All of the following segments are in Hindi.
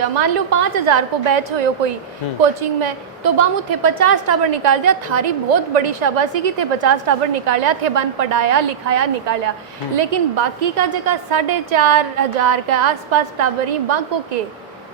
मान लो 5,000 को बैच हो कोई कोचिंग में, तो बामू थे 50 टाबर निकाल दिया, थारी बहुत बड़ी शाबाशी की थे 50 टाबर निकालिया थे, बन पढ़ाया लिखाया निकालिया। लेकिन बाकी का जगह 4,500 के आसपास टाबरी बाको के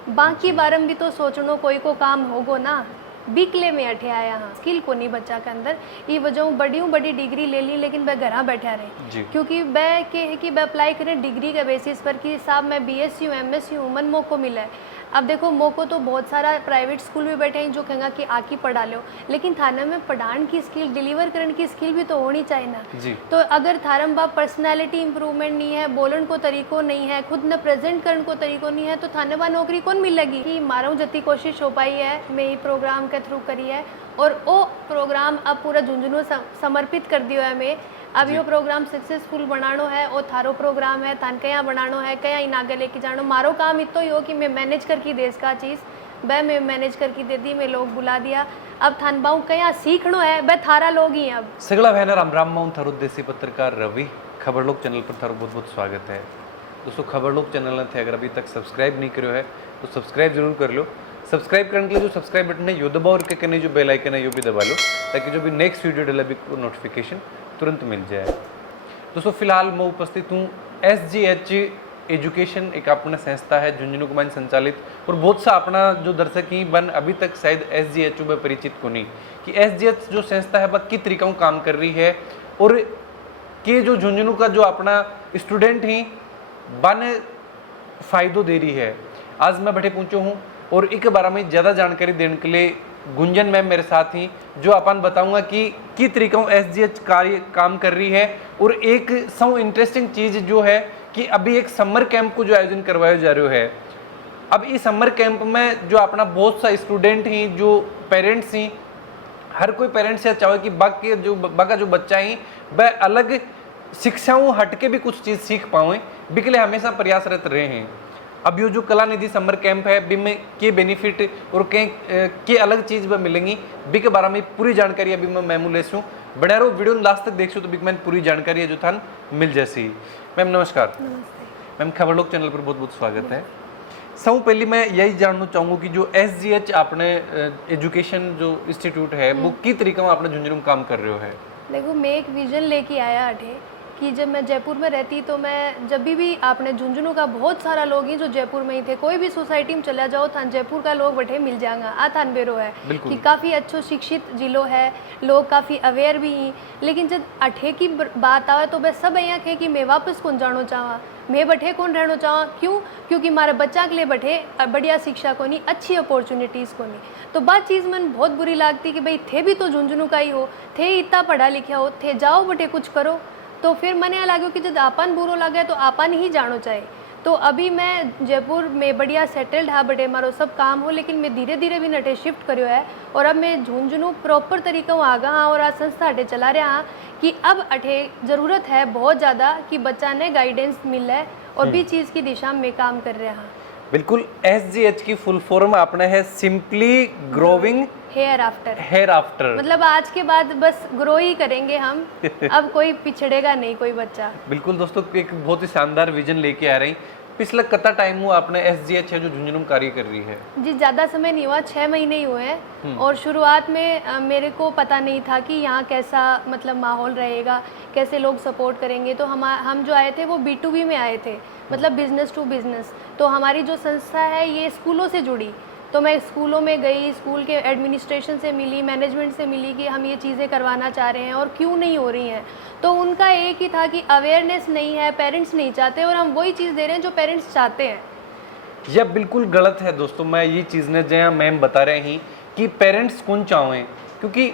बाकी बारम भी तो सोचनो कोई को काम होगो ना। बिकले में अठे आया हाँ, स्किल को नहीं बच्चा के अंदर, ये वजह बड़ी डिग्री ले ली लेकिन वह घर बैठा रहे, क्योंकि वह के है कि वह अप्लाई करें डिग्री के बेसिस पर कि साहब मैं BSc हूँ MSc हूँ, मन मौको मिला है। अब देखो मौको तो बहुत सारा प्राइवेट स्कूल भी बैठे हैं जो कहेंगे कि आके पढ़ा लो, लेकिन थाने में पढ़ाने की स्किल, डिलीवर करने की स्किल भी तो होनी चाहिए ना। तो अगर थारम बा पर्सनैलिटी इंप्रूवमेंट नहीं है, बोलन को तरीको नहीं है, खुद न प्रेजेंट करने को तरीको नहीं है, तो थाने बा नौकरी कौन मिलेगी। कि मारो जती कोशिश हो पाई है मैं ये प्रोग्राम के थ्रू करी है, और वो प्रोग्राम अब पूरा झुंझुनू समर्पित कर दियो है मैं। अब यो प्रोग्राम सक्सेसफुल बनानो है और थारो प्रोग्राम है, थान कया बनानो है, कया इन आगे लेके जानो। मारो काम इतो ही हो कि मैं मैनेज करके देश का चीज़ वह मैं मैनेज करके दे दी, मैं लोग बुला दिया। अब थान बाऊ कया सीखनो है, वह थारा लोग ही अब सगला बहना राम माउन थारो देसी पत्रकार रवि खबर लोग चैनल पर थारो बहुत बहुत स्वागत है। दोस्तों खबर लोग चैनल थे अगर अभी तक सब्सक्राइब नहीं करो है तो सब्सक्राइब जरूर कर लो। सब्सक्राइब करने के लिए जो सब्सक्राइब बटन है यो दबाओ और के कने जो बेल आइकन है यो भी दबा लो, ताकि जो भी नेक्स्ट वीडियो डले भी नोटिफिकेशन तुरंत मिल जाए। दोस्तों फिलहाल मैं उपस्थित हूँ SGH एजुकेशन, एक अपना संस्था है झुंझुनू कुमार संचालित, और बहुत सा अपना जो दर्शक ही बन अभी तक शायद SGH में परिचित को नहीं कि SGH जो संस्था है वह किस तरीका काम कर रही है, और कि जो झुंझुनू का जो अपना स्टूडेंट ही बन फायदो दे रही है। आज मैं बैठे पहुँचो हूँ और एक बारे में ज़्यादा जानकारी देने के लिए गुंजन मैम मेरे साथ ही, जो अपन बताऊंगा कि किस तरीका SGH कार्य काम कर रही है। और एक सब इंटरेस्टिंग चीज़ जो है कि अभी एक समर कैंप को जो आयोजन करवाया जा रहा है। अब इस समर कैंप में जो अपना बहुत सा स्टूडेंट ही, जो पेरेंट्स ही, हर कोई पेरेंट्स यह चाहे कि बाका जो बच्चा ही वह अलग शिक्षाओं हट के भी कुछ चीज़ सीख पाए, बिके लिए हमेशा प्रयासरत रहे हैं। अब ये जो कला निधि समर कैंप है बी में के बेनिफिट और के अलग चीज़ में मिलेंगी, बी के बारे में पूरी जानकारी अभी मैं मैमू ले हूँ। बड़ा रो वीडियो लास्ट तक देखो तो बी मैंने पूरी जानकारी है जो थान मिल जैसी। मैम नमस्कार। मैम खबर लोग चैनल पर बहुत बहुत स्वागत है। सब पहले मैं यही जानना चाहूँगा कि जो SGH आपने एजुकेशन जो इंस्टीट्यूट है वो किस तरीके में आपने झुंझुनू में काम कर रहे हो है। देखो मैं एक विजन लेके आया अठे कि जब मैं जयपुर में रहती तो मैं जब भी आपने झुंझुनू का बहुत सारा लोग ही जो जयपुर में ही थे, कोई भी सोसाइटी में चला जाओ थान जयपुर का लोग बैठे मिल जाएगा। आ थान बेरो है कि काफ़ी अच्छो शिक्षित जिलो है, लोग काफ़ी अवेयर भी हैं, लेकिन जब अठे की बात आवे तो वह सब यहाँ थे कि मैं वापस कौन जानो चाहवा, मैं बैठे कौन रहना चाहवा। क्यों? क्योंकि हमारे बच्चा के लिए बैठे बढ़िया शिक्षा को नहीं, अच्छी अपॉर्चुनिटीज़ को नहीं। तो बात चीज़ मन बहुत बुरी लगती कि भाई थे भी तो झुंझुनू का ही हो, थे इतना पढ़ा लिखा हो, थे जाओ बटे कुछ करो। तो फिर मैंने यहाँ लगे कि जब आपन बुरो लगे तो आपन ही जानो चाहिए। तो अभी मैं जयपुर में बढ़िया सेटल्ड हाँ बटे मारो सब काम हो, लेकिन मैं धीरे धीरे भी नटे शिफ्ट करो है, और अब मैं झुंझुनू प्रॉपर तरीका आगा हाँ और आज संस्था अटे चला रहा हाँ कि अब अठे ज़रूरत है बहुत ज़्यादा कि बच्चा ने गाइडेंस मिल है और भी चीज़ की दिशा में काम कर रहे हैं। बिल्कुल SGH की फुल फॉर्म आपने है सिंपली ग्रोविंग हेयर आफ्टर, मतलब आज के बाद बस ग्रो ही करेंगे हम अब कोई पिछड़ेगा नहीं कोई बच्चा। बिल्कुल दोस्तों एक बहुत ही शानदार विजन लेके आ रही। पिछला कितना टाइम हुआ आपने SGH है जो झुंझुनू में कार्य कर रही है? जी ज़्यादा समय नहीं हुआ, 6 महीने ही हुए हैं। और शुरुआत में मेरे को पता नहीं था कि यहाँ कैसा मतलब माहौल रहेगा, कैसे लोग सपोर्ट करेंगे। तो हम जो आए थे वो B2B में आए थे, मतलब बिजनेस टू बिजनेस। तो हमारी जो संस्था है ये स्कूलों से जुड़ी, तो मैं स्कूलों में गई, स्कूल के एडमिनिस्ट्रेशन से मिली, मैनेजमेंट से मिली कि हम ये चीज़ें करवाना चाह रहे हैं और क्यों नहीं हो रही हैं। तो उनका एक ही था कि अवेयरनेस नहीं है, पेरेंट्स नहीं चाहते, और हम वही चीज़ दे रहे हैं जो पेरेंट्स चाहते हैं। यह बिल्कुल गलत है दोस्तों। मैं ये चीज़ ने जहाँ मैम बता रहे हैं कि पेरेंट्स कौन चाहें, क्योंकि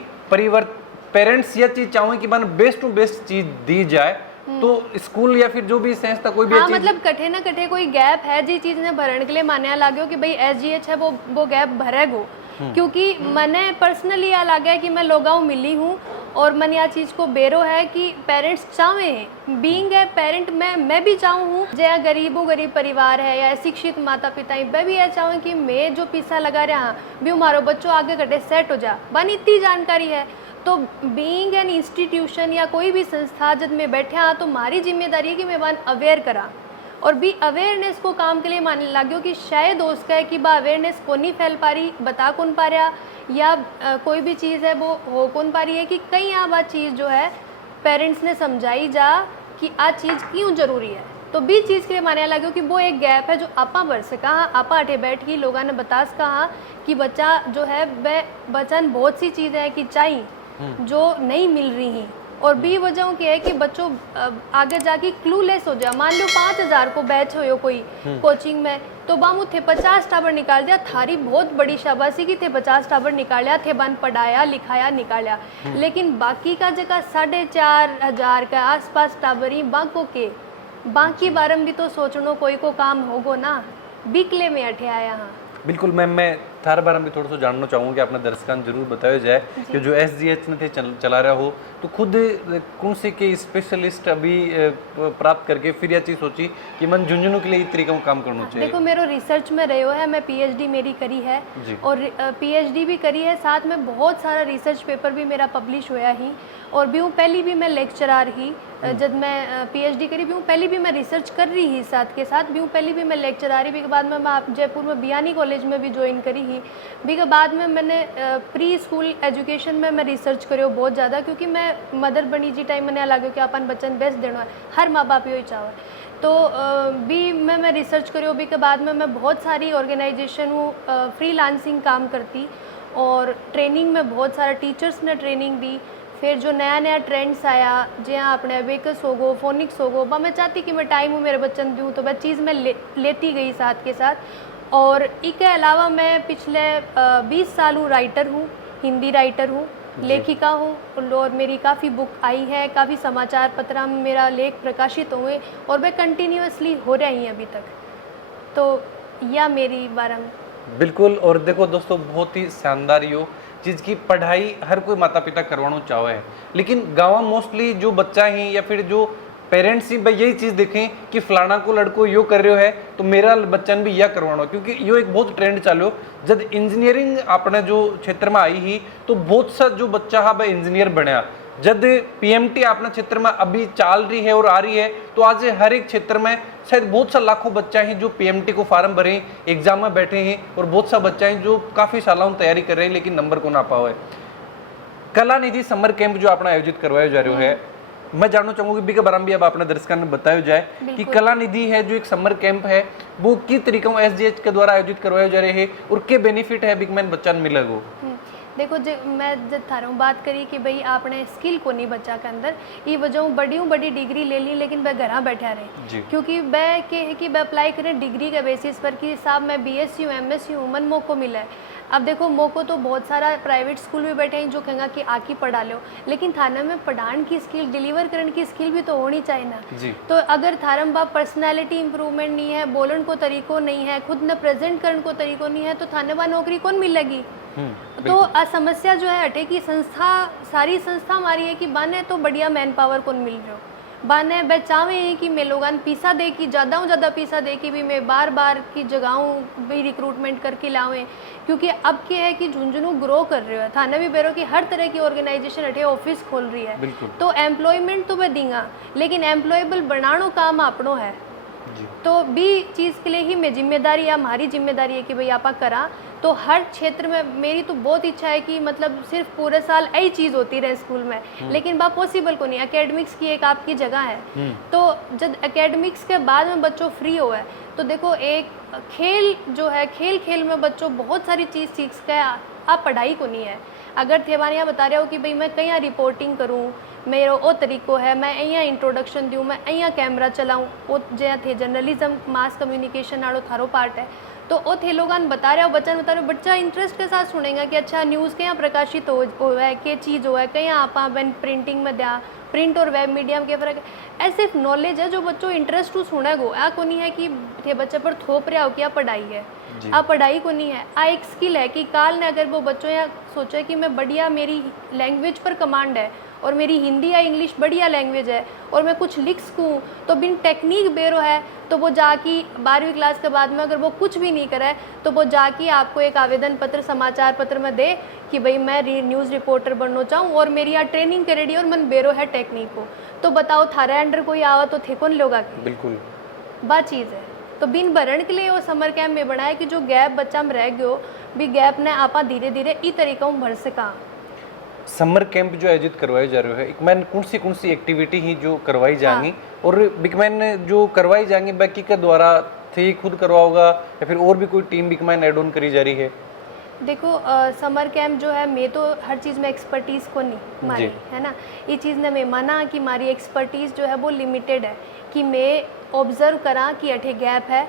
पेरेंट्स यह चीज़ चाहें कि मन बेस्ट टू बेस्ट चीज़ दी जाए, तो स्कूल या फिर जो भी संस्था कोई भी हाँ मतलब कठे ना कठे कोई गैप है जी चीज़ ने भरने के लिए मानने लगे कि भाई SGH है वो गैप भरेगो। क्योंकि मैंने पर्सनली यह लगा है कि मैं लोगाओं मिली हूँ और मन यह चीज़ को बेरो है कि पेरेंट्स चाहे हैं, बीइंग ए पेरेंट मैं भी चाहूँ हूँ जहाँ गरीब परिवार है या शिक्षित माता पिता ही, मैं भी यह चाहूँ कि मैं जो पैसा लगा रहा भी हमारो बच्चों आगे कटे सेट हो जा, बन इतनी जानकारी है। तो बीइंग एन इंस्टीट्यूशन या कोई भी संस्था जब मैं बैठे हाँ तो हमारी जिम्मेदारी है कि मैं वन अवेयर करा और भी अवेयरनेस को काम के लिए मानने लग गयो कि शायद उसका है कि बा अवेयरनेस को नहीं फैल पा रही, बता कौन पा रहा, या कोई भी चीज़ है वो हो कौन पा रही है, कि कई आ बात चीज़ जो है पेरेंट्स ने समझाई जा कि आ चीज़ क्यों ज़रूरी है। तो भी चीज़ के लिए मानने लगे कि वो एक गैप है जो आपा भर सका, आपा अठे बैठ के लोगों ने बता सका कि बच्चा जो है वह बचन बहुत सी चीज़ें हैं कि चाहिए जो नहीं मिल रही हैं। और भी वजहों की है कि बच्चों आगे जाके क्लूलेस हो जाए। मान लो 5000 को बैच हो कोई कोचिंग में, तो बामू थे 50 टाबर निकाल दिया, थारी बहुत बड़ी शाबाशी की थे 50 टाबर निकालिया, थे बन पढ़ाया लिखाया निकालिया। लेकिन बाकी का जगह 4500 के आसपास टाबरी बांको के बाकी बारम भी तो सोचनो कोई को काम होगो ना, बिकले में अठे आया। हाँ बिल्कुल मैम, मैं थारे बारे में थोड़ा सा जानना चाहूँगा कि अपने दर्शकों जरूर बताया जाए कि जो SGH ने थे चला रहा हो, तो खुद कौन से के स्पेशलिस्ट अभी प्राप्त करके फिर यह चीज़ सोची कि मन झुंझुनू के लिए इस तरीके का काम करना चाहिए। देखो मेरो रिसर्च में रहो है, मैं PhD मेरी करी है और PhD भी करी है, साथ में बहुत सारा रिसर्च पेपर भी मेरा पब्लिश होया ही। और भी हूँ पहली भी मैं लेक्चरार ही, जब मैं PhD करी भी हूँ पहली भी मैं रिसर्च कर रही ही, साथ के साथ भी हूँ पहली भी मैं लेक्चरार ही। भी के बाद में मैं जयपुर में बियानी कॉलेज में भी ज्वाइन करी ही। भी के बाद में मैंने प्री स्कूल एजुकेशन में मैं रिसर्च करो बहुत ज़्यादा, क्योंकि मैं मदर बनी जी टाइम मैंने लगे कि अपन बच्चन बेस्ट देना है, हर माँ बाप यही चाहे। तो भी मैं रिसर्च करो। भी के बाद में मैं बहुत सारी ऑर्गेनाइजेशन हूँ फ्रीलांसिंग काम करती, और ट्रेनिंग में बहुत सारा टीचर्स ने ट्रेनिंग दी। फिर जो नया नया ट्रेंड्स आया, जहाँ अपने अबेकस हो गो, फोनिक्स हो गो, मैं चाहती कि मैं टाइम हूँ मेरे बच्चन दूँ, तो वह चीज़ मैं लेती गई साथ के साथ। और इसके अलावा मैं पिछले 20 साल हूँ राइटर हूँ, हिंदी राइटर हूँ, लेखिका हूँ, और मेरी काफ़ी बुक आई है, काफ़ी समाचार पत्र में मेरा लेख प्रकाशित हुए, और वे कंटिन्यूसली हो रही हैं अभी तक। तो यह मेरी बारे में। बिल्कुल। और देखो दोस्तों, बहुत ही शानदार यो चीज़ की पढ़ाई हर कोई माता पिता करवाना चाहे है, लेकिन गाँव मोस्टली जो बच्चा ही या फिर जो पेरेंट्स ही भाई यही चीज़ देखें कि फलाना को लड़को यो कर रहे है तो मेरा बच्चन भी यह करवाना, क्योंकि यो एक बहुत ट्रेंड चालो। जब इंजीनियरिंग अपने जो क्षेत्र में आई ही तो बहुत सा जो बच्चा है वह इंजीनियर बनया। जब PMT अपने क्षेत्र में अभी चाल रही है और आ रही है, तो आज हर एक क्षेत्र में शायद बहुत सा लाखों बच्चा हैं जो PMT को फार्म भरे, एग्जाम में बैठे हैं, और बहुत सा बच्चा हैं जो काफ़ी सालों तैयारी कर रहे हैं लेकिन नंबर को ना पाओ है। कला निधि समर कैंप जो अपना आयोजित करवाया जा रहा है, मैं जानना चाहूँगी भी के बारे में भी अब अपने दर्शकों ने बताया जाए कि कला निधि है जो एक समर कैंप है वो किस तरीके से SGH के द्वारा आयोजित करवाया जा रहे हैं और क्या बेनिफिट है बिग मैन बच्चा मिलेगा। देखो मैं जब थारा बात करी कि भाई आपने स्किल को नहीं बच्चा के अंदर, ये वजह बड़ी डिग्री ले ली लेकिन वह घर बैठा रहे, क्योंकि वह के है कि वह अप्लाई करें डिग्री के बेसिस पर कि साहब मैं BSc हूँ MSc हूँ, मन मौको मिला है। अब देखो मौको तो बहुत सारा प्राइवेट स्कूल भी बैठे हैं जो कहेंगे कि आके पढ़ा लो, लेकिन थाने में पढ़ाने की स्किल, डिलीवर करने की स्किल भी तो होनी चाहिए ना। तो अगर थारम बाप पर्सनैलिटी इंप्रूवमेंट नहीं है, बोलन को तरीको नहीं है, खुद न प्रेजेंट करने को तरीको नहीं है, तो थाने बा नौकरी कौन मिलेगी। तो समस्या जो है अटे की संस्था, सारी संस्था हमारी है कि बाने तो बढ़िया मैन पावर कौन मिल रहा हो, बाने वह चाहे हैं कि मैं लोगों पैसा दे कि ज़्यादा पैसा दे कि भी मैं बार बार की जगहों भी रिक्रूटमेंट करके लावें, क्योंकि अब क्या है कि झुंझुनू ग्रो कर रहे हो, थाना भी बेरो की हर तरह की ऑर्गेनाइजेशन अटे ऑफिस खोल रही है, तो एम्प्लॉयमेंट तो वह देंगा लेकिन एम्प्लॉयबल बनानो काम अपनों है। तो भी चीज़ के लिए ही मैं जिम्मेदारी या हमारी जिम्मेदारी है कि भाई आपा करा। तो हर क्षेत्र में मेरी तो बहुत इच्छा है कि मतलब सिर्फ पूरे साल यही चीज़ होती रहे स्कूल में, लेकिन बात पॉसिबल को नहीं। एकेडमिक्स की एक आपकी जगह है, तो जब एकेडमिक्स के बाद में बच्चों फ्री हो है तो देखो एक खेल जो है, खेल में बच्चों बहुत सारी चीज़ सीख के आप पढ़ाई को नहीं है। अगर थेवानिया बता रहे हो कि भाई मैं कहीं रिपोर्टिंग करूँ, मेरो ओ तरीको है, मैं अँ इंट्रोडक्शन दूँ, मैं अँ कैमरा चलाऊँ, वो जहाँ थे जर्नलिज्म मास कम्युनिकेशन आड़ो थारो पार्ट है, तो वो थे लोग बता रहे हो, बच्चा बता रहे हो, बच्चा इंटरेस्ट के साथ सुनेगा कि अच्छा न्यूज़ कहाँ प्रकाशित हो है, क्या चीज़ हो है, कहीं आप प्रिंटिंग में दिया, प्रिंट और वेब मीडियम के फर्क है। ऐसे नॉलेज है जो बच्चों इंटरेस्ट टू सुनेगो। आ को नहीं है कि थे बच्चे पर थोप रहा हो कि पढ़ाई है, आ पढ़ाई को नहीं है, आ एक स्किल है कि काल ने अगर वो बच्चों या सोचे कि मैं बढ़िया, मेरी लैंग्वेज पर कमांड है और मेरी हिंदी या इंग्लिश बढ़िया लैंग्वेज है और मैं कुछ लिख सकूँ, तो बिन टेक्निक बेरो है, तो वो जाके 12वीं क्लास के बाद में अगर वो कुछ भी नहीं करे तो वो जाके आपको एक आवेदन पत्र समाचार पत्र में दे कि भाई मैं न्यूज़ रिपोर्टर बनना चाहूँ और मेरी यहाँ ट्रेनिंग करेडी और मन बेरो है टेक्निक को। तो बताओ थारे अंडर कोई आवा तो थे कौन लोग आके। बिल्कुल बा चीज़ है। तो बिन भरण के लिए वो समर कैंप में बनाया कि जो गैप बच्चा में रह गयो भी गैप ने आपा धीरे धीरे ई तरीका हूँ भर सका। समर कैंप जो आयोजित करवाए जा रहे हैं, एक मैन कौन सी एक्टिविटी ही जो करवाई जाएंगी और बिकमैन जो करवाई जाएंगी बाकी के द्वारा थे खुद करवाओगा या फिर और भी कोई टीम बिकमैन एड ऑन करी जा रही है? देखो समर कैंप जो है मैं तो हर चीज़ में एक्सपर्टीज़ को नहीं मारी है ना, ये चीज़ ने मैं माना कि मारी एक्सपर्टीज़ जो है वो लिमिटेड है कि मैं ऑब्जर्व करा कि अठे गैप है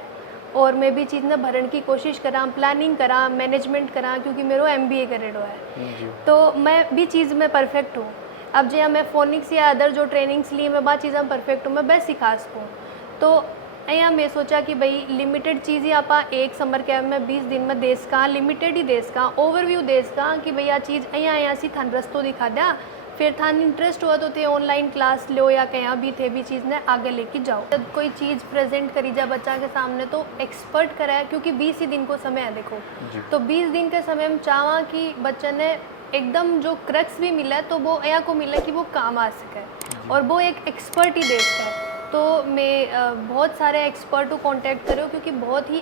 और मैं भी चीज़ ने भरण की कोशिश करा, प्लानिंग करा, मैनेजमेंट करा, क्योंकि मेरो MBA करेडो है तो मैं भी चीज़ में परफेक्ट हूँ। अब जो मैं फोनिक्स या अदर जो ट्रेनिंग्स ली मैं बात चीज़ें परफेक्ट हूँ, मैं बेस्ट सिखा सकूँ। तो यहाँ मैं सोचा कि भाई लिमिटेड चीज़ ही आप एक समर कैंप में 20 दिन में देश का लिमिटेड ही देश का ओवरव्यू देश का कि भैया चीज़ यहाँ सी थान रस्तो दिखा दिया, फिर थान इंटरेस्ट हुआ तो थे ऑनलाइन क्लास लो या कहीं भी थे भी चीज़ ने आगे लेके जाओ। जब कोई चीज़ प्रेजेंट करी जा बच्चा के सामने तो एक्सपर्ट कराए, क्योंकि 20 ही दिन को समय है देखो, तो 20 दिन के समय में चाहवा कि बच्चे ने एकदम जो क्रक्स भी मिला है तो वो यहाँ को मिला कि वो काम आ सके और वो एक एक्सपर्ट ही देश है। तो मैं बहुत सारे एक्सपर्ट को कांटेक्ट करो क्योंकि बहुत ही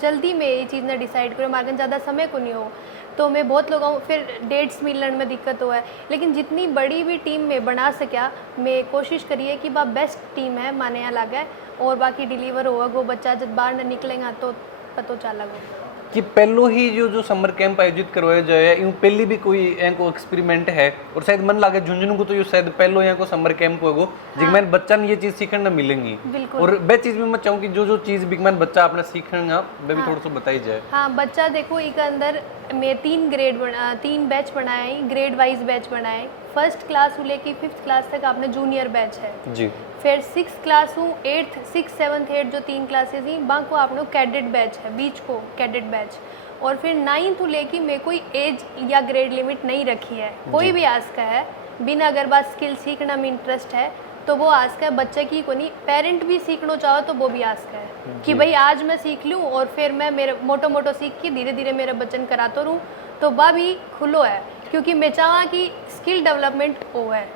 जल्दी में ये चीज़ ने डिसाइड करो, मार्गन ज़्यादा समय को नहीं हो तो मैं बहुत लोगों फिर डेट्स मिलने में दिक्कत हुआ है, लेकिन जितनी बड़ी भी टीम में बना सका मैं कोशिश करिए कि बा बेस्ट टीम है माने यहाँ लगा है और बाकी डिलीवर होगा वो बच्चा जब बाहर न निकलेगा तो पता चलेगा कि पहलो ही जो समर कैंप आयोजित करवाया जाए यूँ पहली भी कोई को एक्सपेरिमेंट है और शायद मन लागे झुंझुनू को तो ये शायद पहलो यहाँ को समर कैंप होगो जिसमें बच्चा ने ये चीज़ सीखने न मिलेंगी। और वह चीज़ भी मैं चाहूँ कि जो चीज़ बिकमैन बच्चा अपने सीखेगा वह भी थोड़ा सा बताई जाए। हाँ बच्चा देखो एक अंदर मैं 3 बैच बनाए, ग्रेड वाइज बैच बनाए। फर्स्ट क्लास से लेके 5th क्लास तक आपने जूनियर बैच है जी, फिर 6th क्लास हूँ 8th 6th 7th 8th जो 3 क्लासेस ही बाको आपने कैडेट बैच है, बीच को कैडेट बैच और फिर 9th लेके मैं कोई एज या ग्रेड लिमिट नहीं रखी है, कोई भी आज का है बिना अगर बात स्किल सीखना में इंटरेस्ट है तो वो आज का है, बच्चे की को नहीं पेरेंट भी सीखना चाहो तो वो भी आज का है कि भाई आज मैं सीख लूँ और फिर मैं मेरे मोटो सीख के धीरे धीरे मेरा बच्चन कराता रहूँ तो वह भी खुलो है क्योंकि मैं चाहवा कि स्किल डेवलपमेंट हो है।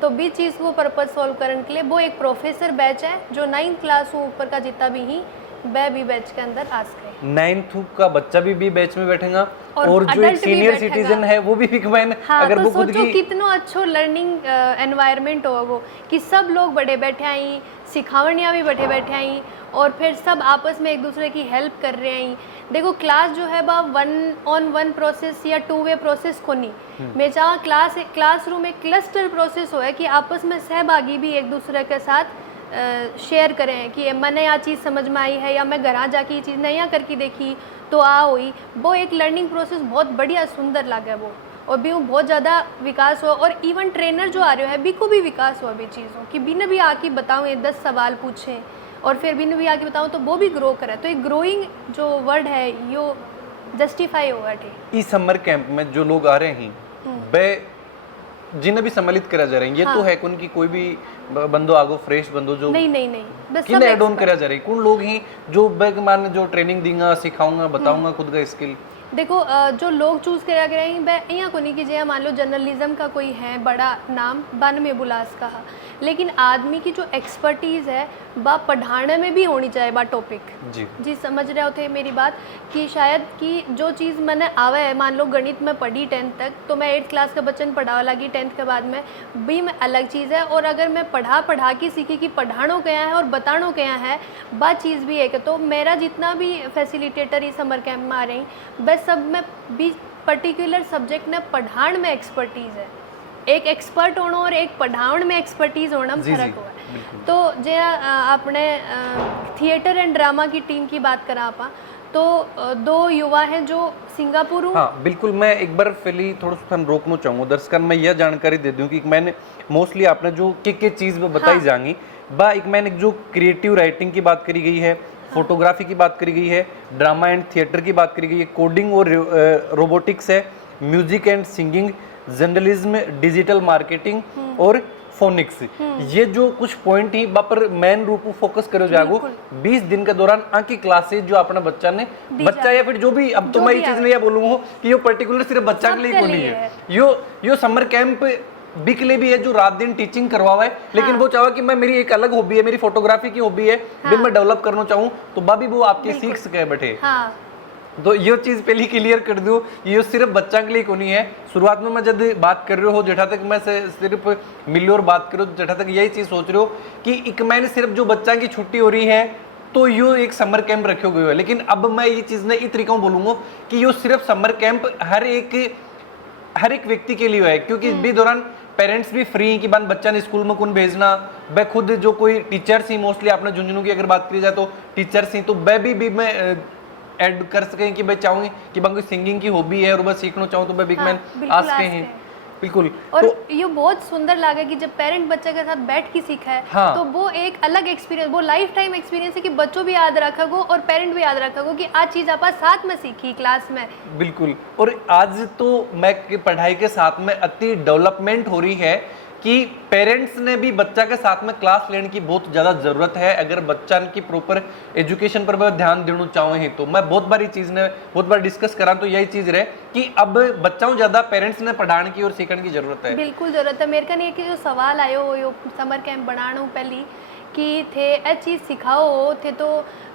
तो भी चीज़ को पर्पज सॉल्व करने के लिए वो एक प्रोफेसर बैच है जो 9th क्लास ऊपर का जितना भी ही वह भी बैच के अंदर आ सके। 9th का बच्चा भी बैच में बैठेगा और जो एक सीनियर सिटीजन है वो भी बिकमैन अगर तो वो खुद की कितना अच्छा लर्निंग एनवायरनमेंट होगा वो कि सब लोग बड़े बैठे आई, सिखावनियाँ भी बैठे आई और फिर सब आपस में एक दूसरे की हेल्प कर रहे हैं। देखो क्लास जो है बा 1-on-1 प्रोसेस या 2-वे प्रोसेस को नहीं, मैं चाह क्लासरूम एक क्लस्टर प्रोसेस हो है कि आपस में सहभागी भी एक दूसरे के साथ शेयर करें कि मैंने यह चीज़ समझ में आई है या मैं घर जाके ये चीज़ नहीं करके देखी तो हुई। वो एक लर्निंग प्रोसेस बहुत बढ़िया सुंदर लगा वो और भी वो बहुत ज़्यादा विकास हुआ और इवन ट्रेनर जो आ रहे हैं भी को भी विकास हुआ भी चीज़ों कि बिना भी आके बताऊँ ये 10 सवाल पूछें और फिर बिना भी आके बताऊँ तो वो भी ग्रो करे। तो एक ग्रोइंग जो वर्ड है यो जस्टिफाई होगा ठीक। इस समर कैंप में जो लोग आ रहे हैं वे जिन्हें भी सम्मिलित करा जा रहे हैं ये तो है कौन की कोई भी बंदो आगो फ्रेश बंदो जो नहीं बस किन्हें एड ऑन करा जा रही कौन लोग ही जो मान जो ट्रेनिंग दूंगा सिखाऊंगा बताऊंगा खुद का स्किल। देखो जो लोग चूज़ करा गए हैं वह यहाँ को नहीं कीजिए मान लो जर्नलिज्म का कोई है बड़ा नाम बन में बुलास का, लेकिन आदमी की जो एक्सपर्टीज़ है वह पढ़ाने में भी होनी चाहिए बा टॉपिक जी समझ रहे होते मेरी बात कि शायद कि जो चीज़ मैंने आवे है मान लो गणित में पढ़ी 10th तक तो मैं 8th क्लास का बच्चन पढ़ावा लगी 10th के बाद में भी मैं अलग चीज़ है और अगर मैं पढ़ा के सीखी कि पढ़ानो क्या है और बतानो क्या है वह चीज़ भी एक है। तो मेरा जितना भी फैसिलिटेटर इस समर कैंप में आ रही बस सब में भी पर्टिकुलर सब्जेक्ट में पढ़ाण में एक्सपर्टीज़ है, एक एक्सपर्ट होना और एक पढ़ाण में एक्सपर्टीज होना में फर्क हुआ है। तो जे आपने थिएटर एंड ड्रामा की टीम की बात करा आपा तो 2 युवा हैं जो सिंगापुर। हाँ बिल्कुल, मैं एक बार पहले थोड़ा सा रोकना चाहूँगा दर्शकों में यह जानकारी दे दूँ कि मैंने मोस्टली आपने जो के चीज़ बताई जाएंगी बा एक मैंने जो क्रिएटिव राइटिंग की बात करी गई है, फोटोग्राफी की बात करी गई है, ड्रामा एंड थिएटर की बात करी गई है, कोडिंग और रोबोटिक्स है, music and singing, journalism, digital marketing और फोनिक्स। ये जो कुछ पॉइंट ही पर मेन रूप में फोकस करो जागो 20 दिन के दौरान आकी क्लासेज जो अपना बच्चा या फिर जो भी अब तो मैं ये चीज नहीं बोलूंगा कि ये पर्टिकुलर सिर्फ बच्चा के लिए को नहीं है, यो समर कैंप बी के लिए भी है जो रात दिन टीचिंग करवा हुआ है, लेकिन वो चाहे कि मैं मेरी एक अलग हॉबी है, मेरी फोटोग्राफी की हॉबी है, भी मैं डेवलप करना चाहूँ तो भाभी वो आपके सीख सके बैठे। हाँ तो ये चीज पहले क्लियर कर दूं, ये सिर्फ बच्चा के लिए को नहीं है। शुरुआत में मैं जब बात कर रहे हो जेठा तक मैं सिर्फ मिली और बात करो जेठा तक यही चीज सोच रहे हो कि एक महीने सिर्फ जो बच्चा की छुट्टी हो रही है तो यो एक समर कैंप रखे हुए है, लेकिन अब मैं ये चीज ने इस तरीका बोलूंगा कि यो सिर्फ समर कैंप हर एक व्यक्ति के लिए है, क्योंकि भी दौरान पेरेंट्स भी फ्री कि बन बच्चा ने स्कूल में कौन भेजना। वह खुद जो कोई टीचर सी, मोस्टली आपने झुंझुनू की अगर बात करी जाए तो टीचर सी, तो वह भी मैं ऐड कर सकें कि भाई चाहूंगी कि कोई सिंगिंग की हॉबी है और बस सीखना चाहूँ तो मैं बिग मैन आ सके हैं। बिल्कुल। और तो ये बहुत सुंदर लगा कि जब पेरेंट बच्चे के साथ बैठ के सीखा है, हाँ। तो वो एक अलग एक्सपीरियंस, वो लाइफ टाइम एक्सपीरियंस है कि बच्चों भी याद रखोगे और पेरेंट भी याद रखोगे कि आज चीज आप साथ में सीखी क्लास में। बिल्कुल। और आज तो मैं पढ़ाई के साथ में अति डेवलपमेंट हो रही है कि पेरेंट्स ने भी बच्चा के साथ में क्लास लेने की बहुत ज़्यादा ज़रूरत है। अगर बच्चा की प्रॉपर एजुकेशन पर ध्यान देना चाहे तो मैं बहुत बार चीज़ ने बहुत बार डिस्कस करा तो यही चीज़ रहे कि अब बच्चों ज़्यादा पेरेंट्स ने पढ़ाने की और सीखने की ज़रूरत है। बिल्कुल ज़रूरत है। मेरे का नहीं कि जो सवाल आयो हो समर कैंप बनाना पहली कि थे ए चीज़ सिखाओ थे तो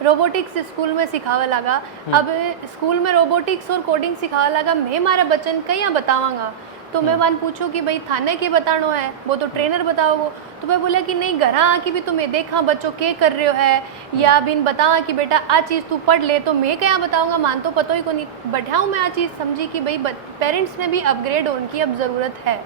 रोबोटिक्स स्कूल में सिखावा लगा। अब स्कूल में रोबोटिक्स और कोडिंग सिखावा लगा, मैं हमारा बच्चन कहीं बतावांगा तो मैं वन पूछूं कि भाई थाने के बतानो है, वो तो ट्रेनर बताओ। तो मैं बोला कि नहीं घर आके भी तुम्हें देखा बच्चों के कर रहे हो है, या बिन बतावा कि बेटा आ चीज़ तू पढ़ ले, तो मैं क्या बताऊंगा, मान तो पता ही को नहीं बैठाऊँ। मैं आ चीज़ समझी कि भाई पेरेंट्स में भी अपग्रेड होने की अब ज़रूरत है,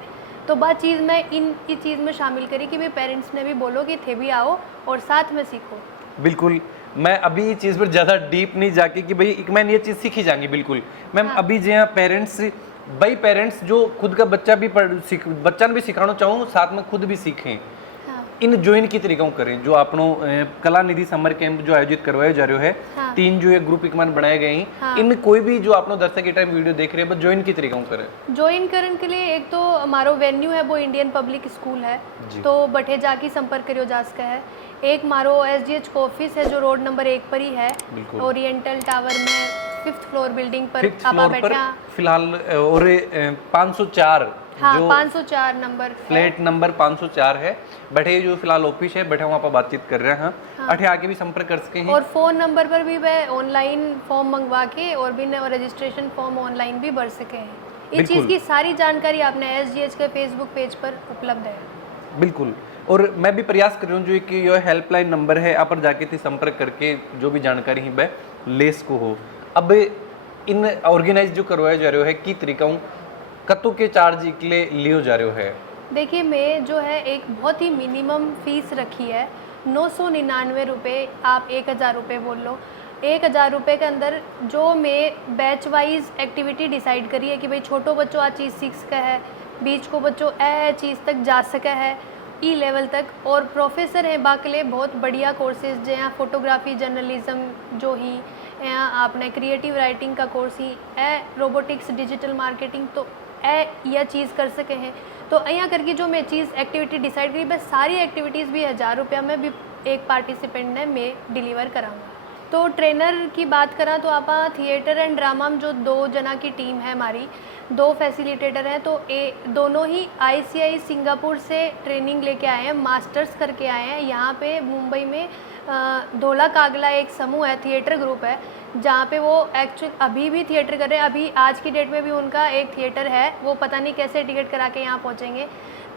तो बात चीज़ मैं इस चीज़ में शामिल करी कि भाई पेरेंट्स ने भी बोलो कि थे भी आओ और साथ में सीखो। बिल्कुल। मैं अभी ये चीज़ पर ज़्यादा डीप नहीं जाके कि भाई एक मैंने ये चीज़ सीखी जाएंगी। बिल्कुल मैम। हाँ। अभी जो पेरेंट्स जो खुद का बच्चा भी बच्चा भी सिखाना चाहूँ साथ में खुद भी सीखें। हाँ। इन ज्वाइन की तरीकों करें जो आपनो कला निधि समर कैंप जो आयोजित करवाए जा रहे हैं। हाँ। 3 जो एक ग्रुप इकमान बनाए गए हैं। हाँ। इन कोई भी जो आपनो दर्शक के टाइम वीडियो देख रहे हैं बस ज्वाइन की तरीकों करें। ज्वाइन करने के लिए एक तो हमारो वेन्यू है वो इंडियन पब्लिक स्कूल है, तो बठे जाके संपर्क करियो जा सका है। एक मारो SGH का ऑफिस है जो रोड नंबर 1 पर ही है, ओरिएंटल टावर में 5th फ्लोर बिल्डिंग पर आपा बैठा फिलहाल। और 504 हाँ, जो 504 नंबर फ्लैट नंबर 504 है, बैठे जो फिलहाल ऑफिस है, बैठे वहाँ पर बातचीत कर रहे हैं। हाँ। अठे आके भी संपर्क कर सके हैं। और फ़ोन नंबर पर भी वह ऑनलाइन फॉर्म मंगवा के और भी रजिस्ट्रेशन फॉर्म ऑनलाइन भी भर सके हैं। इस चीज़ की सारी जानकारी आपने SGH के फेसबुक पेज पर उपलब्ध है। बिल्कुल। और मैं भी प्रयास कर रहा हूँ जो कि ये हेल्पलाइन नंबर है आप पर जाके थी संपर्क करके जो भी जानकारी है वह लेस को हो। अब इन ऑर्गेनाइज जो करवाया जा रहे हो है की तरीका कतों के चार्ज के लिए लियो जा रहे हो है। देखिए मैं जो है एक बहुत ही मिनिमम फीस रखी है 999 रुपये, आप 1000 रुपये बोल लो। 1000 रुपये के अंदर जो मैं बैच वाइज एक्टिविटी डिसाइड करी है कि भाई छोटो बच्चों आ चीज़ सीख सका है, बीच को बच्चों ए चीज़ तक जा सका है, ई लेवल तक। और प्रोफेसर हैं बाकले बहुत बढ़िया कोर्सेज जहाँ फोटोग्राफी जर्नलिज्म जो ही यहाँ आपने क्रिएटिव राइटिंग का कोर्स ही ए रोबोटिक्स डिजिटल मार्केटिंग तो ए यह चीज़ कर सके हैं। तो यहाँ करके जो मैं चीज़ एक्टिविटी डिसाइड करी बस सारी एक्टिविटीज़ भी 1000 रुपया में भी एक पार्टिसिपेंट ने मैं डिलीवर कराऊँगा। तो ट्रेनर की बात करा तो आप थिएटर एंड ड्रामा में जो 2 जना की टीम है हमारी, 2 फैसिलिटेटर हैं, तो दोनों ही ICI सिंगापुर से ट्रेनिंग लेके आए हैं, मास्टर्स करके आए हैं। यहाँ पे मुंबई में धोला कागला एक समूह है, थिएटर ग्रुप है, जहाँ पे वो एक्चुअल अभी भी थिएटर कर रहे हैं। अभी आज की डेट में भी उनका एक थिएटर है, वो पता नहीं कैसे टिकट करा के यहाँ पहुँचेंगे,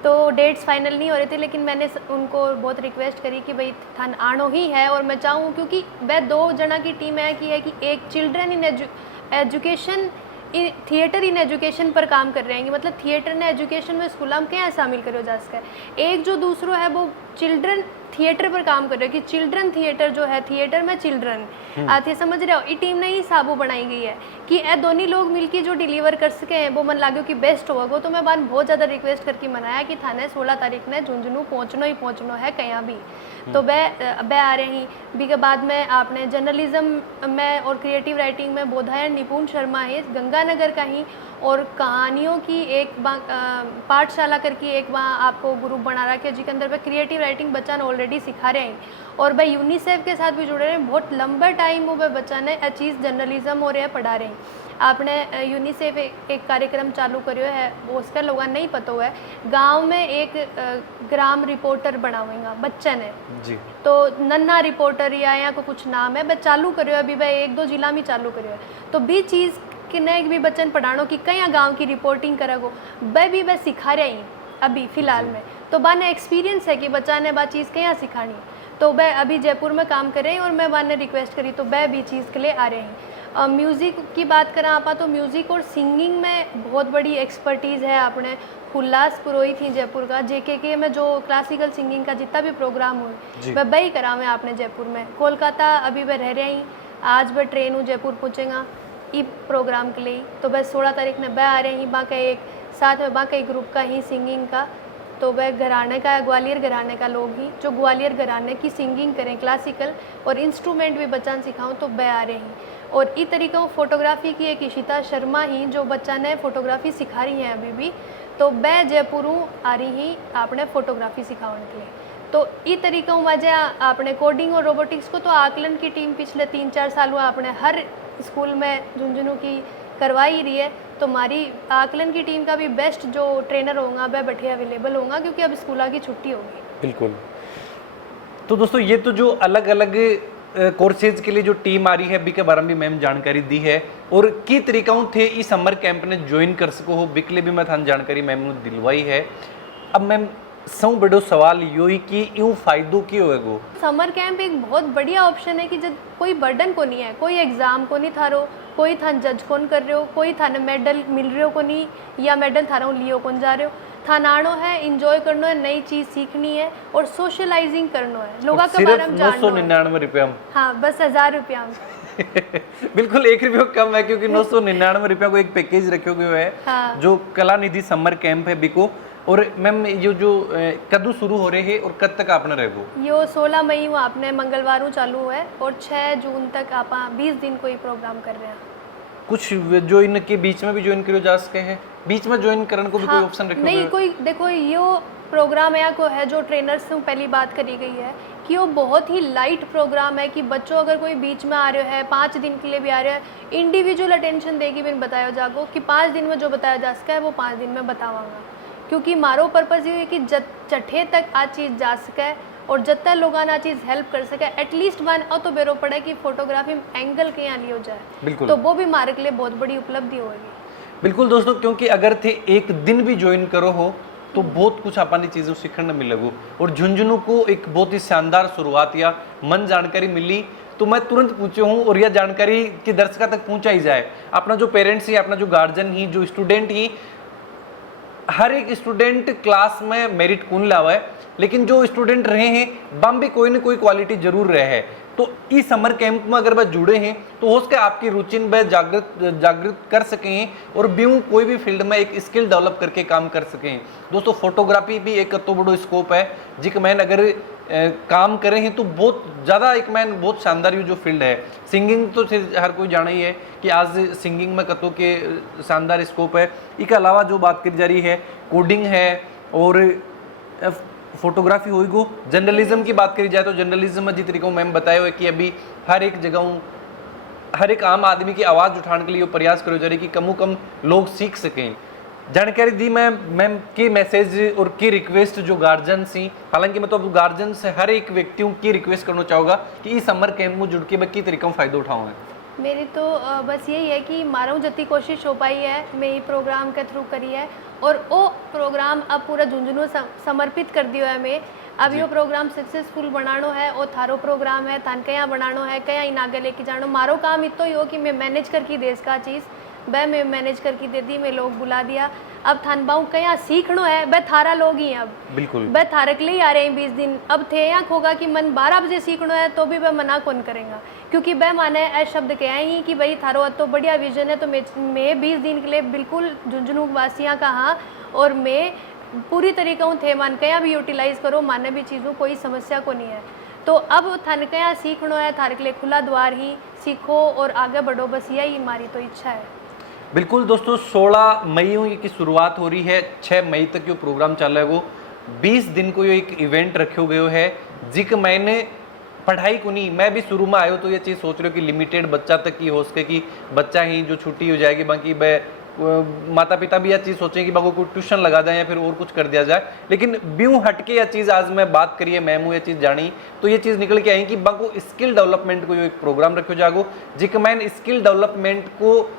तो डेट्स फाइनल नहीं हो रहे थे। लेकिन मैंने उनको बहुत रिक्वेस्ट करी कि भाई थान आनो ही है, और मैं चाहूँ क्योंकि वह 2 जना की टीम है कि एक children in education theatre in education पर काम कर रहे हैं, मतलब थिएटर ने एजुकेशन में स्कूल में क्या शामिल करो जा सका है। एक जो दूसरो है वो चिल्ड्रन थिएटर पर काम कर रहे हो कि चिल्ड्रन थिएटर जो है, थिएटर में चिल्ड्रन आते समझ रहे हो। ये टीम ने ही साबू बनाई गई है कि ए दोनों लोग मिलके जो डिलीवर कर सके हैं वो मन लागो कि बेस्ट होगा। तो मैं बात बहुत ज़्यादा रिक्वेस्ट करके मनाया कि थाने 16 तारीख ने झुंझुनू पहुँचना ही पहुँचना है कहीं भी। तो वह आ रहे ही भी के बाद में आपने जर्नलिज्म में और क्रिएटिव राइटिंग में बोधायन निपुण शर्मा है गंगानगर का ही, और कहानियों की एक पाठशाला करके एक वहाँ आपको ग्रुप बना रखा है जिसके अंदर पे क्रिएटिव राइटिंग बच्चा ने ऑलरेडी सिखा रहे हैं, और भाई यूनिसेफ के साथ भी जुड़े रहे हैं। बहुत लंबा टाइम वो बच्चा ने चीज़ जर्नलिज्म और यह पढ़ा रहे हैं। आपने यूनिसेफ एक कार्यक्रम चालू करियो है, उसका लोगों नहीं पता हुआ है। गांव में एक ग्राम रिपोर्टर बना हुआ बच्चन है जी। तो नन्हा रिपोर्टर या को कुछ नाम है, वह चालू करियो अभी, वह 1-2 जिला में चालू करियो है। तो भी चीज़ कि नए भी बच्चन पढ़ानो कि कई गांव की रिपोर्टिंग करेगो, वह सिखा रहे ही अभी फ़िलहाल में। तो बाने एक्सपीरियंस है कि बच्चा ने बात चीज़ क्या सिखानी है। तो वह अभी जयपुर में काम कर रहे हैं और मैं बाने रिक्वेस्ट करी तो वह भी चीज़ के लिए आ रहे हैं। म्यूज़िक की बात करें आप तो म्यूज़िक और सिंगिंग में बहुत बड़ी एक्सपर्टीज़ है। आपने उल्लास पुरोहित थी जयपुर का, JKK में जो क्लासिकल सिंगिंग का जितना भी प्रोग्राम हुए वह वही करावे आपने जयपुर में। कोलकाता अभी वह रह रहे ही, आज वह ट्रेन हूँ जयपुर पहुँचेगा ई प्रोग्राम के लिए। तो वह 16 तारीख ने वह आ रहे हैं, बाकी एक साथ में बाकी ग्रुप का ही सिंगिंग का। तो वह घराने का ग्वालियर घराने का लोग ही जो ग्वालियर घराने की सिंगिंग करें क्लासिकल और इंस्ट्रूमेंट भी बच्चा सिखाऊं तो वह आ रहे हैं। और इस तरीक़ों फोटोग्राफी की एक इशिता शर्मा ही जो बच्चा ने फोटोग्राफी सिखा रही हैं अभी भी, तो वह जयपुर आ रही ही आपने फोटोग्राफी सिखाने के लिए। तो इस तरीक़ों वजह आपने कोडिंग और रोबोटिक्स को तो आकलन की टीम पिछले 3-4 साल हुआ आपने हर स्कूल में झुंझुनू की करवाई रही है। तो हमारी आकलन की टीम का भी बेस्ट जो ट्रेनर होगा वह बैठे अवेलेबल होगा, क्योंकि अब स्कूलों की छुट्टी होगी। बिल्कुल। तो दोस्तों ये तो जो अलग अलग कोर्सेज के लिए जो टीम आ रही है, अभी के बारे में मैम जानकारी दी है और की तरीकाओं थे इस समर कैंप ने ज्वाइन कर सको हो बिकले भी मैं थान जानकारी मैम ने दिलवाई है। अब मैम सौ बड़ो सवाल यो ही कि यूँ फायदो की होएगो। समर कैंप एक बहुत बढ़िया ऑप्शन है कि जब कोई बर्डन को नहीं है, कोई एग्ज़ाम को नहीं थारो, कोई थान जज कौन कर रहे हो, कोई थाने मेडल मिल रहे हो को नहीं या मेडल थारा लियो कौन जा रहे हो, थानानो है, इंजॉय करना है, नई चीज़ सीखनी है और सोशलाइजिंग करना है, लोगों के बारे में जानना है। 999 रुपया में, हाँ बस 1000 रुपया में बिल्कुल 1 रुपया कम है, क्योंकि 999 रुपया को एक पैकेज रखे हुए है। हाँ। जो कला निधि समर कैंप है बिको। और मैम ये जो कदू शुरू हो रहे हैं और कब तक आपने रहेगो? यो 16 मई को आपने मंगलवार चालू है और 6 जून तक आप 20 दिन कोई प्रोग्राम कर रहे हैं। कुछ जो इनके बीच में भी ज्वाइन करो जा सके हैं, बीच में ज्वाइन करने को भी कोई ऑप्शन रखे नहीं कोई देखो यो प्रोग्राम या को है जो ट्रेनर से पहली बात करी गई है कि वो बहुत ही लाइट प्रोग्राम है कि बच्चों अगर कोई बीच में आ रहे है 5 दिन के लिए भी आ रहे हैं, इंडिविजुअल अटेंशन देगी मैंने बताया जागो कि 5 दिन में जो बताया जा सका है वो 5 दिन में बतावांगा। क्योंकि मारो पर्पज़ ये है कि चट्ठे तक आ चीज़ जा सके और जब तक लोग आ चीज़ हेल्प कर सके, एटलीस्ट वन तो बेरो पड़े कि फोटोग्राफी एंगल के यहाँ लियो जाए। बिल्कुल। तो वो भी हमारे के लिए बहुत बड़ी उपलब्धि होगी। बिल्कुल दोस्तों, क्योंकि अगर थे एक दिन भी ज्वाइन करो हो तो बहुत कुछ अपनी चीज़ों सीखने मिलेगो। और झुंझुनू को एक बहुत ही शानदार शुरुआत या मन जानकारी मिली तो मैं तुरंत पूछे हूँ और यह जानकारी कि दर्शकों तक पहुँचाई जाए। अपना जो पेरेंट्स ही, अपना जो गार्जियन ही, जो स्टूडेंट ही, हर एक स्टूडेंट क्लास में मेरिट कौन लावा है, लेकिन जो स्टूडेंट रहे हैं बम भी कोई ना कोई क्वालिटी जरूर रहे है। तो इस समर कैंप में अगर वह जुड़े हैं तो हो सके आपकी रुचि में जागृत कर सकें और बीऊ कोई भी फील्ड में एक स्किल डेवलप करके काम कर सकें। दोस्तों फोटोग्राफी भी एक तो बड़ो स्कोप है जिक मैन अगर काम करे हैं तो बहुत ज़्यादा एक मैन बहुत शानदार ये जो फील्ड है। सिंगिंग तो हर कोई जाना ही है कि आज सिंगिंग में कतों के शानदार स्कोप है। इसके अलावा जो बात करी जा रही है कोडिंग है और फोटोग्राफी हुई गो। जर्नलिज्म की बात करी जाए तो जर्नलिज्म में जिस तरीके मैम बताए हुए कि अभी हर एक जगह हर एक आम आदमी की आवाज़ उठाने के लिए प्रयास करो जा रही कि कम कम लोग सीख सकें। जानकारी दी मैम की मैसेज और की रिक्वेस्ट जो गार्जियन सी, हालांकि मैं तो अब गार्जियन से हर एक व्यक्तियों की रिक्वेस्ट करना चाहूँगा कि इस समर कैंप में जुड़ के मैं किस तरीके फ़ायदा उठाऊँ। मेरी तो बस यही है कि मारूँ जितनी कोशिश हो पाई है मैं ये प्रोग्राम के थ्रू करी है और वो प्रोग्राम अब पूरा झुंझुनू समर्पित कर दिया है। मैं अब यो प्रोग्राम सक्सेसफुल बनानो है और थारो प्रोग्राम है थान कया बनानो है, कया इन आगे लेके जानो। मारो काम इतो ही हो कि मैं मैनेज करके देश का चीज़ वह मैं मैनेज करके दे दी, मैं लोग बुला दिया। अब थान बाऊ कया सीखनो है वह थारा लोग ही हैं। अब बिल्कुल वह थारक ले ही आ रहे हैं 20 दिन। अब थे यहाँ होगा कि मन 12 बजे सीखना है तो भी वह मना कौन करेगा, क्योंकि वह माने ऐसे शब्द कहे ही कि भाई थारो तो बढ़िया विजन है तो मैं 20 दिन के लिए बिल्कुल झुंझुनू वासियाँ का हाँ और मैं पूरी तरीका हूँ थे मन कया भी यूटिलाइज करो, माने भी चीज़ों कोई समस्या को नहीं है। तो अब थान कया सीखना है, थारे के लिए खुला द्वार ही सीखो और आगे बढ़ो, बस यही हमारी तो इच्छा है। बिल्कुल दोस्तों 16 मई की शुरुआत हो रही है, 6 मई तक ये प्रोग्राम चल रहा है। 20 दिन को ये एक इवेंट रखे गए है जिक मैंने पढ़ाई को नहीं, मैं भी शुरू में आयो तो ये चीज़ सोच रही हूँ कि लिमिटेड बच्चा तक की हो सके, कि बच्चा ही जो छुट्टी हो जाएगी, बाकी माता पिता भी यह चीज़ सोचें कि बाको को ट्यूशन लगा जाए या फिर और कुछ कर दिया जाए। लेकिन ब्यूँ हटके यह चीज़ आज मैं बात करिए, मैमू ये चीज़ जानी तो ये चीज़ निकल के आई कि बाको स्किल डेवलपमेंट को एक प्रोग्राम रखो जागो, जिक मैन स्किल डेवलपमेंट को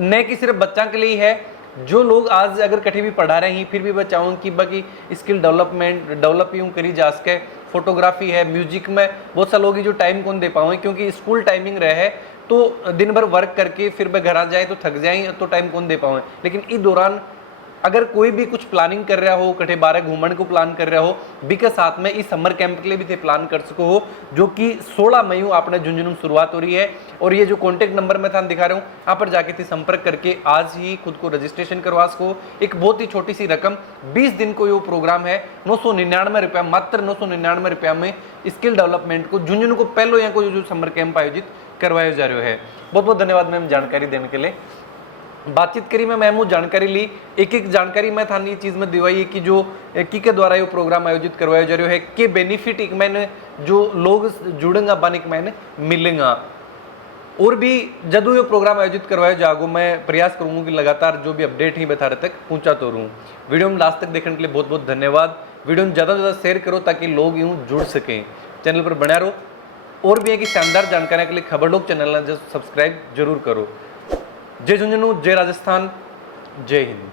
न कि सिर्फ बच्चा के लिए है, जो लोग आज अगर कहीं भी पढ़ा रहे हैं फिर भी मैं चाहूँ कि बाकी स्किल डेवलप यूँ करी जा सके। फोटोग्राफी है, म्यूजिक में बहुत सा लोग जो टाइम कौन दे पाओ, क्योंकि स्कूल टाइमिंग रहे तो दिन भर वर्क करके फिर वह घर आ जाए तो थक जाए तो टाइम कौन दे पाओ। लेकिन इस दौरान अगर कोई भी कुछ प्लानिंग कर रहा हो, कठे बारह घूमने को प्लान कर रहा हो, बी के साथ में इस समर कैंप के लिए भी थे प्लान कर सको हो, जो कि 16 मई आपने झुंझुनू शुरुआत हो रही है। और ये जो कॉन्टेक्ट नंबर मैं था दिखा रहा हूँ, यहाँ पर जाके थे संपर्क करके आज ही खुद को रजिस्ट्रेशन करवा सको। एक बहुत ही छोटी सी रकम, 20 दिन को ये प्रोग्राम है, 999 रुपया, मात्र 999 रुपया में स्किल डेवलपमेंट को झुंझुनू को पहले यहाँ को जो समर कैंप आयोजित करवाया जा रहा है। बहुत बहुत धन्यवाद मैम जानकारी देने के लिए। बातचीत करी मैं मैम जानकारी ली, एक एक जानकारी मैं थानी चीज़ में दिवाई है कि जो की के द्वारा ये प्रोग्राम आयोजित करवाया जा रहा है कि बेनिफिट एक मैंने जो लोग जुड़ेंगे बानिक मैंने मिलेंगे। और भी जदू ये प्रोग्राम आयोजित करवाया जागो मैं प्रयास करूंगा कि लगातार जो भी अपडेट ही बता रहे तक पहुंचा तो रहूँ। वीडियो में लास्ट तक देखने के लिए बहुत बहुत धन्यवाद। वीडियो में ज़्यादा से ज़्यादा शेयर करो ताकि लोग यूँ जुड़ सकें, चैनल पर बना रहो। और भी है कि शानदार जानकारी के लिए खबर लोग चैनल सब्सक्राइब जरूर करो। जय झुंझुनू, जय राजस्थान, जय हिंद।